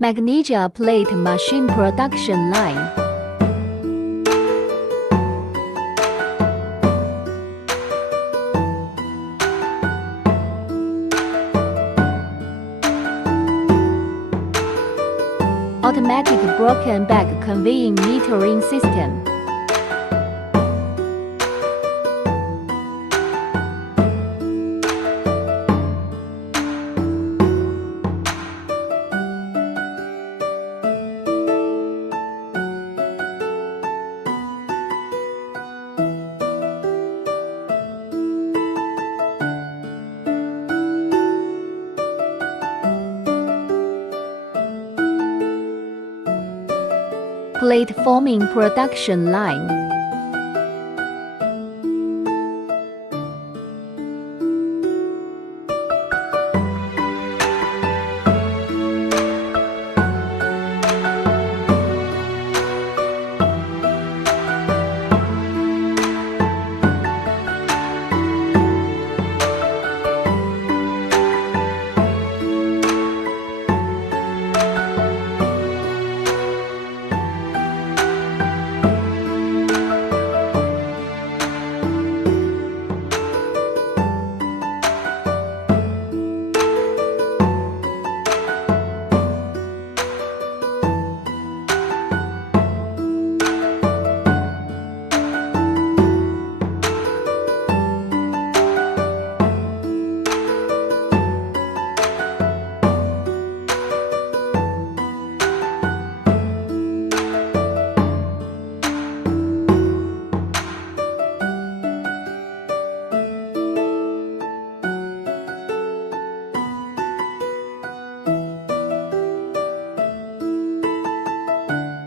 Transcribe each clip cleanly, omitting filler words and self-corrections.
MgCl plate machine production line. Automatic broken bag conveying metering system. Plate forming production line.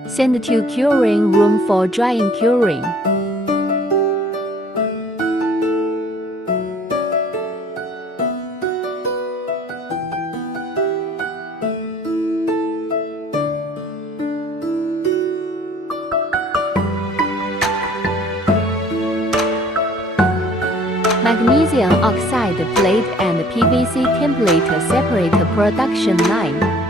Send to curing room for drying curing. Magnesium oxide plate and PVC template separate production line.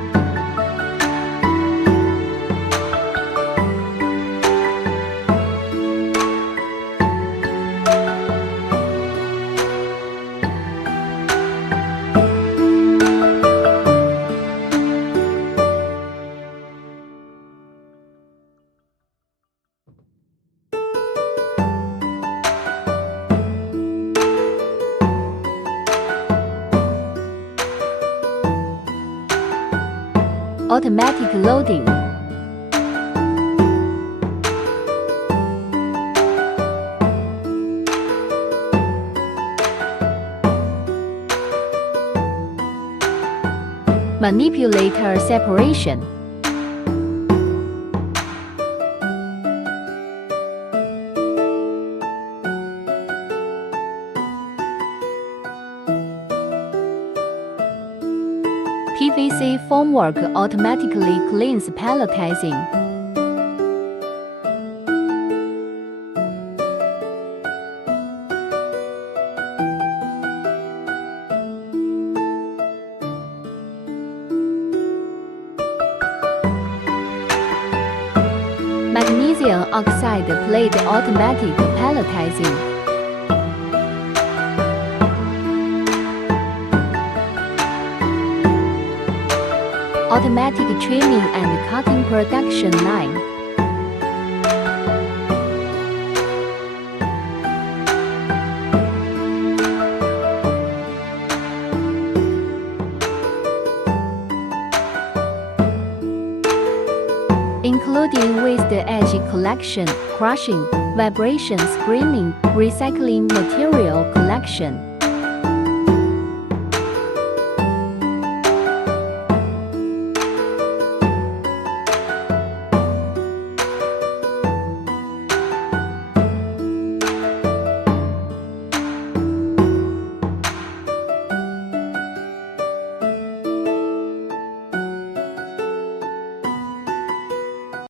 Automatic loading. Manipulator separation. PVC formwork automatically cleans palletizing. Magnesium oxide plate automatic palletizing. Automatic trimming and cutting production line. Including waste edge collection, crushing, vibration screening, recycling material collection.